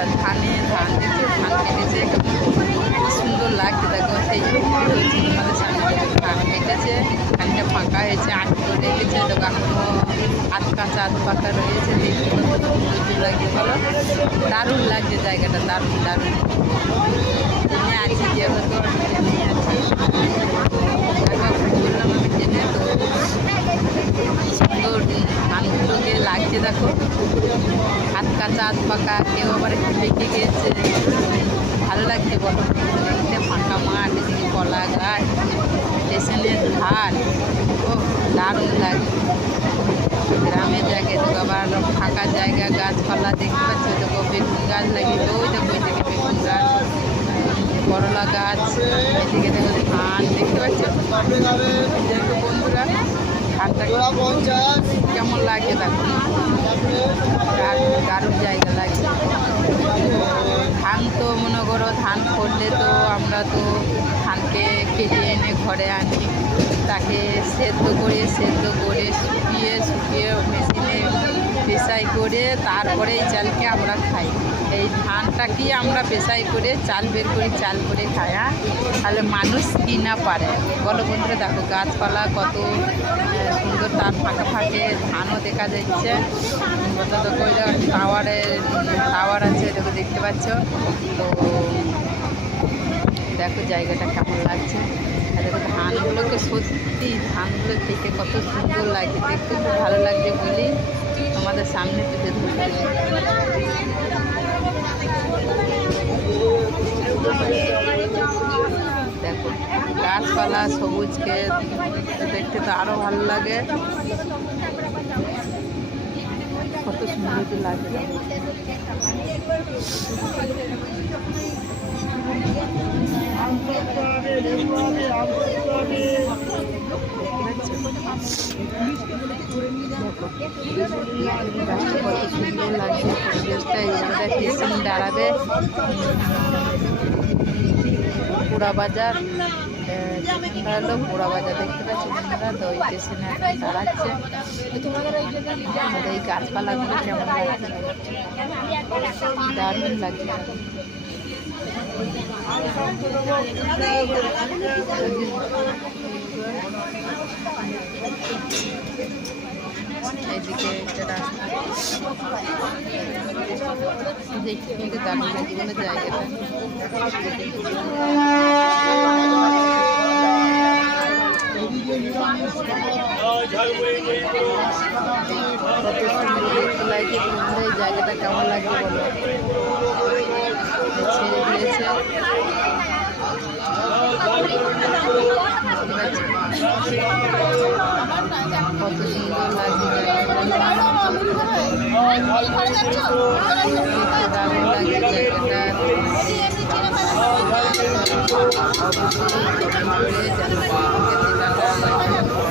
বন্ধুরা ধান দেখে ধান কেটেছে, সুন্দর লাগছে। দেখো সেই তোমাদের সামনে ধান কেটেছে, ধানটা ফাঁকা হয়েছে, আটকে রেখেছে। দেখো এখনো আধ কাঁচা আধ পাকা রয়েছে, দেখতে কত সুন্দর লাগে বলো। দারুণ লাগছে জায়গাটা, দারুণ দারুণ। ট্রেনে আছি যেহেতু ট্রেনেই আছি, বললাম আমি ট্রেনে। তো সুন্দর ধানগুলোকে লাগছে দেখো, হাত কাঁচা হাত পাকা, কেউ আবার একটু পেকে গিয়েছে। ভালো লাগছে বলো, দেখতে ফাঁকা মাঠ, এদিকে কলা গাছ, স্টেশনের ধার, ও দারুণ লাগে। গ্রামের জায়গায় দেখো আবার ফাঁকা জায়গা, গাছপালা দেখতে পাচ্ছ। দেখো বেগুন গাছ লাগিয়েছে, ওই দেখো ওই থেকে বেগুন গাছ, করলা গাছ, এদিকে দেখো ধান দেখতে পাচ্ছ। দেখো বন্ধুরা ধানটা কেমন লাগে দেখো, দারুণ জায়গা লাগে। ধান তো মনে করো ধান করলে তো আমরা তো ধানকে কেটে এনে ঘরে আনি, তাকে সেদ্ধ করে শুকিয়ে মেশিনে পেশাই করে তারপরে এই চালকে আমরা খাই। এই ধানটাকে আমরা পেশাই করে চাল বের করি, চাল করে খাই। হ্যাঁ, তাহলে মানুষ কি না পারে বলো বন্ধুরা। দেখো গাছপালা কত সুন্দর, তার ফাঁকে ফাঁকে ধানও দেখা যাচ্ছে। দেখো টাওয়ার আছে, দেখো দেখতে পাচ্ছ। তো দেখো জায়গাটা কেমন লাগছে। আর দেখো ধানগুলোকে, সত্যি ধানগুলো দেখে কত সুন্দর লাগে, দেখতে খুব ভালো লাগছে বলি তোমাদের সামনে তুলে ধরতে। দেখো গাছপালা সবুজকে দেখতে তো আরো ভালো লাগে, কত সুন্দর লাগে। কত সুন্দর লাগছে পরিবেশটা। এইভাবে স্টেশন দাঁড়াবে, পোড়া বাজার, হলো পোড়া বাজার দেখতে পাচ্ছি বন্ধুরা। তো ওই স্টেশনে দাঁড়াচ্ছে। এই গাছপালাগুলো কেমন লাগছে, দারুণ লাগছে। এদিকে একটা রাস্তা দেখতে কিন্তু দারুণ লাগছে বলে জায়গাটা। কত সুন্দর দেখতে লাগছে বন্ধুরা, এই জায়গাটা কেমন লাগছে বলো। ছেড়ে দিয়েছে, কত সুন্দর লাগছে জায়গাটা, দারুণ লাগছে জায়গাটা।